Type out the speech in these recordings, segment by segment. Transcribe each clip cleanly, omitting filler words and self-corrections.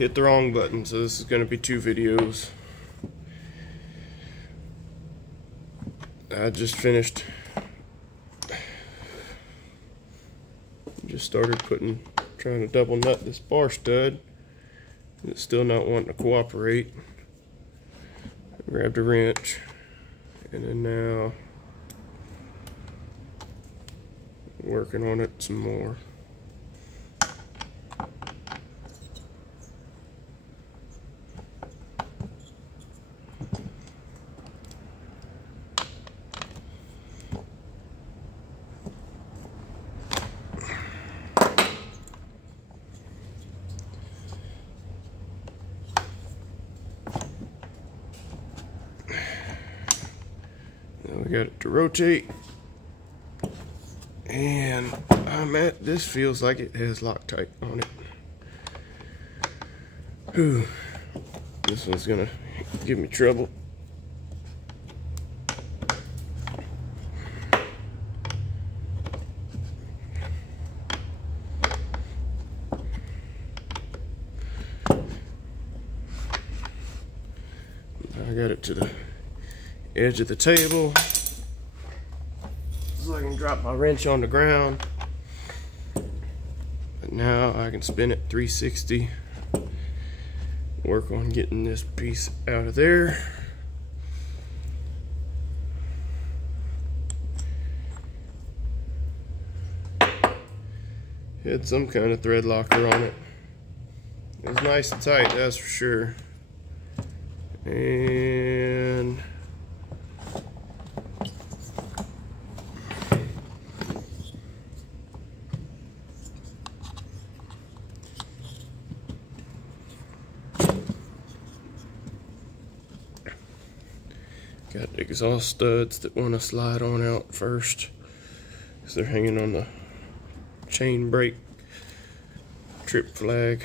hit the wrong button, so this is going to be 2 videos. I just finished, just started trying to double nut this bar stud. It's still not wanting to cooperate. I grabbed a wrench, and then now working on it some more. Now we got it to rotate, and this feels like it has Loctite on it. Whew. This one's gonna give me trouble. I got it to the edge of the table so I can drop my wrench on the ground. But now I can spin it 360, work on getting this piece out of there. Had some kind of thread locker on it. It was nice and tight, that's for sure. And got the exhaust studs that want to slide on out first because they're hanging on the chain brake trip flag,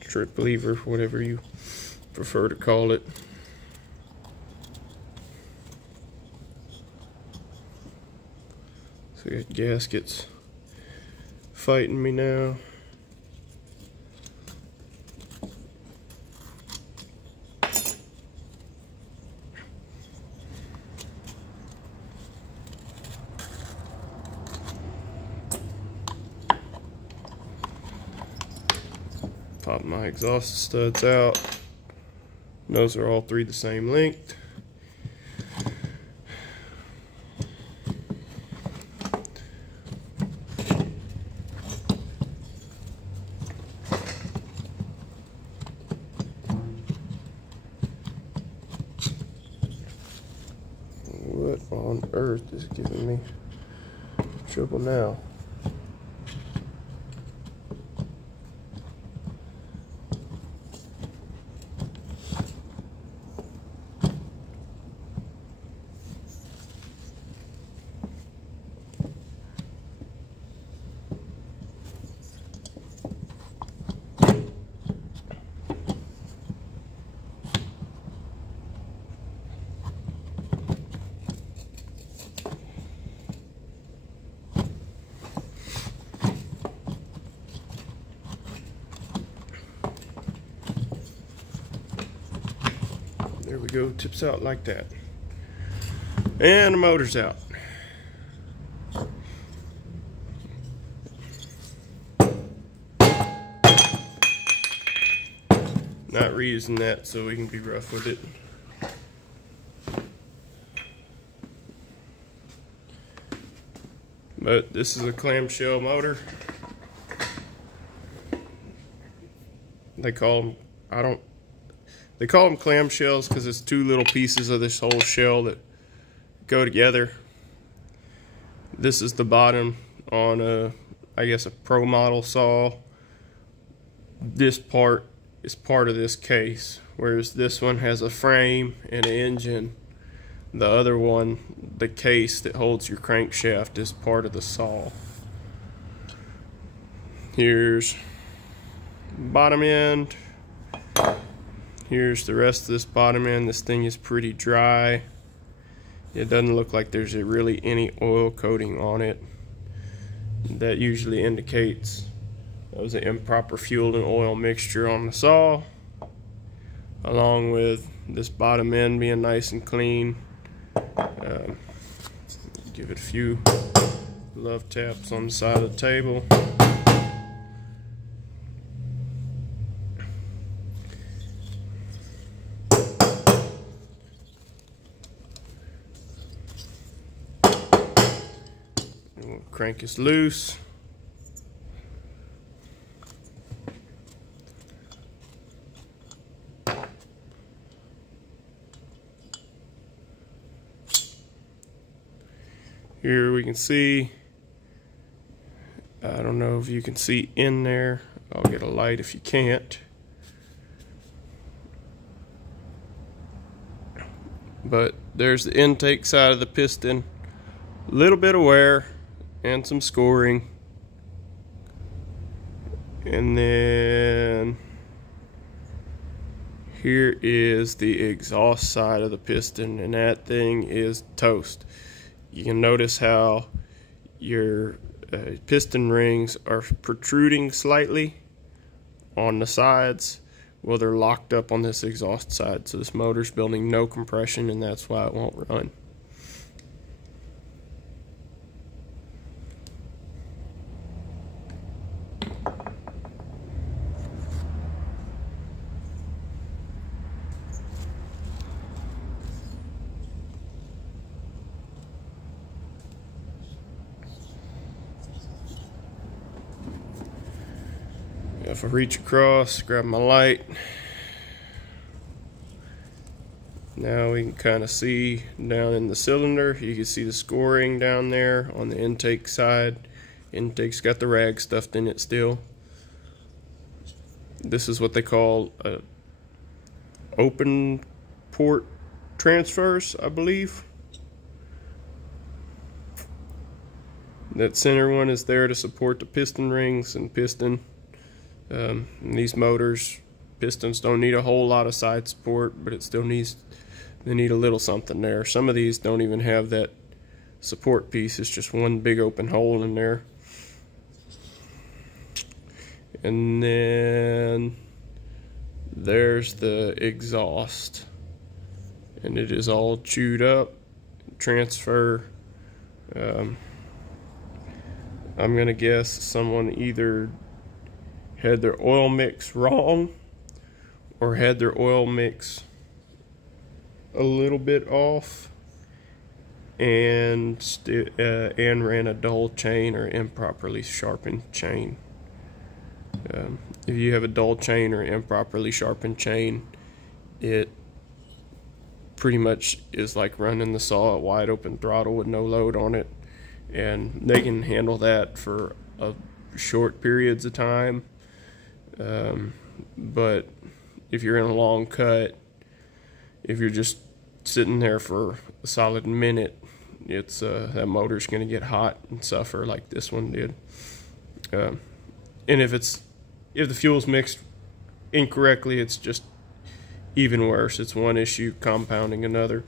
trip lever, whatever you prefer to call it. So we got gaskets fighting me now. Pop my exhaust studs out. Those are all 3 the same length. What on earth is giving me trouble now? There we go, tips out like that. And the motor's out. Not reusing that so we can be rough with it. But this is a clamshell motor. They call them, they call them clamshells because it's 2 little pieces of this whole shell that go together. This is the bottom on a, I guess, a pro model saw. This part is part of this case, whereas this one has a frame and an engine. The other one, the case that holds your crankshaft, is part of the saw. Here's bottom end. Here's the rest of this bottom end. This thing is pretty dry. It doesn't look like there's really any oil coating on it. That usually indicates That was an improper fuel and oil mixture on the saw, along with this bottom end being nice and clean. Give it a few love taps on the side of the table. And we'll crank this loose. Here we can see, I don't know if you can see in there. I'll get a light if you can't. But there's the intake side of the piston. A little bit of wear and some scoring. And then here is the exhaust side of the piston, and that thing is toast. You can notice how your piston rings are protruding slightly on the sides. Well, they're locked up on this exhaust side, so this motor's building no compression, and that's why it won't run. If I reach across, grab my light, now we can kind of see down in the cylinder. You can see the scoring down there on the intake side. Intake's got the rag stuffed in it still. This is what they call open port transfers, I believe. That center one is there to support the piston rings and piston. And these motors, pistons don't need a whole lot of side support, but it still needs, they need a little something there. Some of these don't even have that support piece. It's just one big open hole in there. And then there's the exhaust, and it is all chewed up. Transfer, I'm gonna guess someone either had their oil mix wrong or had their oil mix a little bit off and ran a dull chain or improperly sharpened chain. If you have a dull chain or improperly sharpened chain, it pretty much is like running the saw at wide open throttle with no load on it, and they can handle that for short periods of time. But if you're in a long cut, if you're just sitting there for a solid minute, it's that motor's going to get hot and suffer like this one did. And if the fuel's mixed incorrectly, it's just even worse. It's one issue compounding another.